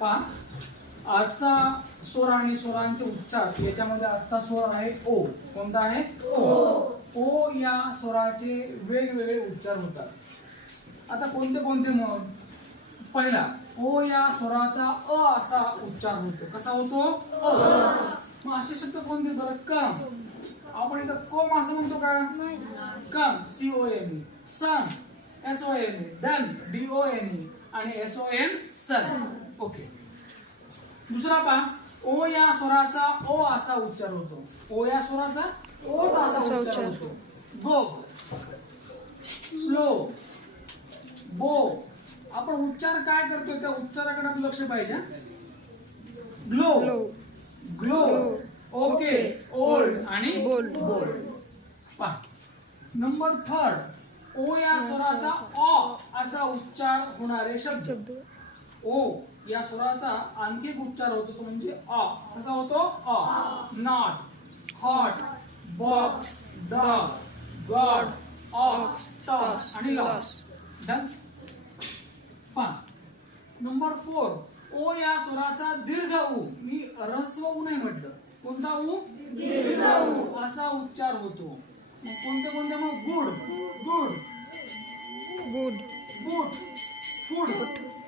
आजचा स्वर आणि स्वरांचे उच्चार याच्यामध्ये आजचा स्वर आहे ओ. कोणता आहे? ओ. ओ. या स्वराचे वेगवेगळे उच्चार होतात. आता कोणते कोणते मग पहिला ओ या स्वराचा अ असा उच्चार होतो. कसा होतो? मग असे शब्द कोणते बरं? कम. आपण इथं कोम असं म्हणतो का? Come. C O N son. S O N done D O N आणि S O N son. Okay दुसरा पहा ओ या स्वराचा ओ असा उच्चार होतो. ओ या स्वराचा ओ असा उच्चार होतो. गो स्लो बो. आपण उच्चार काय करतोय? त्या उच्चाराकडे आपलं लक्ष पाहिजे ग्लो ग्लो. ओके ओल्ड आणि. बोल्ड पहा. नंबर थर्ड ओ या स्वराचा ऑ असा उच्चार होणारे शब्द. शब्द. ओ या स्वराचा आणखी एक उच्चार होतो तो म्हणजे अ. कसा होतो? अ. Not hot box dog god ox toss आणि लॉस डन? पहा नंबर फोर. ओ या स्वराचा दीर्घ उ. मी रहस्व उ नाही म्हटलं. कोणता उ? दीर्घ उ. असा उच्चार होतो. कोणते कोणते मग? Good. Good. Good. Boot food.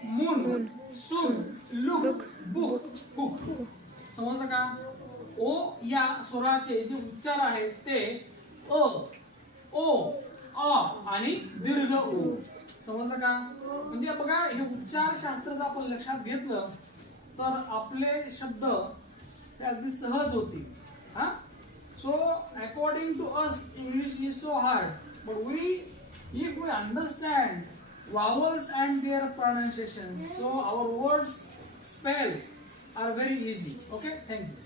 Moon soon look book hook समजलं का? ओ या स्वराचे जे उच्चार आहेत ते अ ओ अ आणि दीर्घ ओ समजलं का? म्हणजे बघा हे उच्चार शास्त्र जर आपण लक्षात घेतलं तर आपले शब्द हे अगदी सहज होतील. हा? So according to us English is so hard but we if we understand vowels and their pronunciation so our words spell are very easy. Okay? Thank you